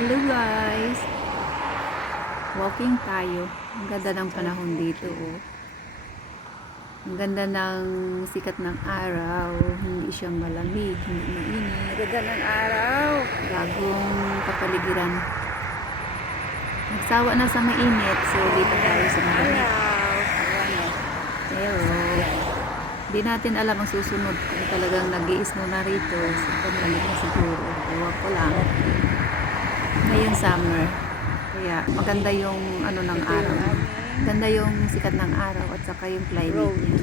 Hello guys! Walking tayo. Ang ganda ng panahon dito oh. Ang ganda ng sikat ng araw. Hindi siya malamig, hindi mainit. Ganda ng araw. Bagong kapaligiran. Nagsawa na sa mainit, so dito tayo sa malamig. Pero di natin alam ang susunod kung talagang nag-i-snow na rito. So, pamalamig na siguro. Ewan ko lang. Ngayon summer. Kaya maganda yung ano ng araw. Ganda yung sikat ng araw at saka yung climate niya.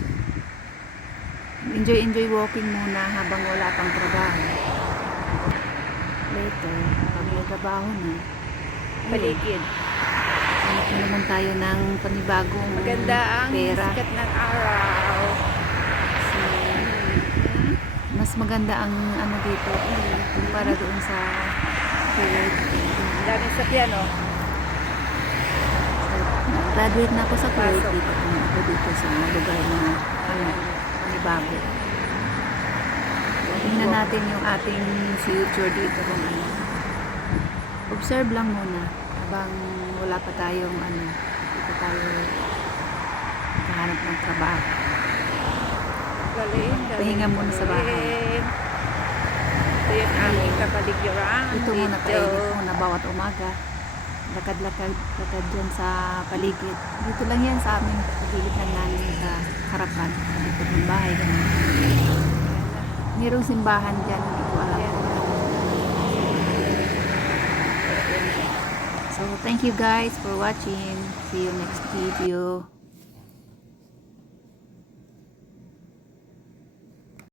Enjoy walking muna habang wala pang trabaho. Later, pag may trabaho na, Paligid. hanap na naman tayo ng panibagong Maganda ang pera. sikat ng araw. So, mas maganda ang ano dito kumpara doon sa Kuwait. Daming sakyan, oh. Graduate na ako sa Kuwait Pasok. dito. Ako dito sa lugar na ano, panibago. Tingnan natin yung ating future dito kung ano. Observe lang muna habang wala pa tayong ano, dito tayo kahanap ng trabaho. Galing. Pahinga muna sa bahay. Ito yung aming kapaligiran. Ito muna painit muna bawat umaga. Lakad-lakad dyan sa paligid. Dito lang yan sa amin. Paligid lang namin sa harapan. Dito ng bahay. Ganun. Mayroong simbahan dyan. Hindi ko alam. So, thank you guys for watching. See you next video.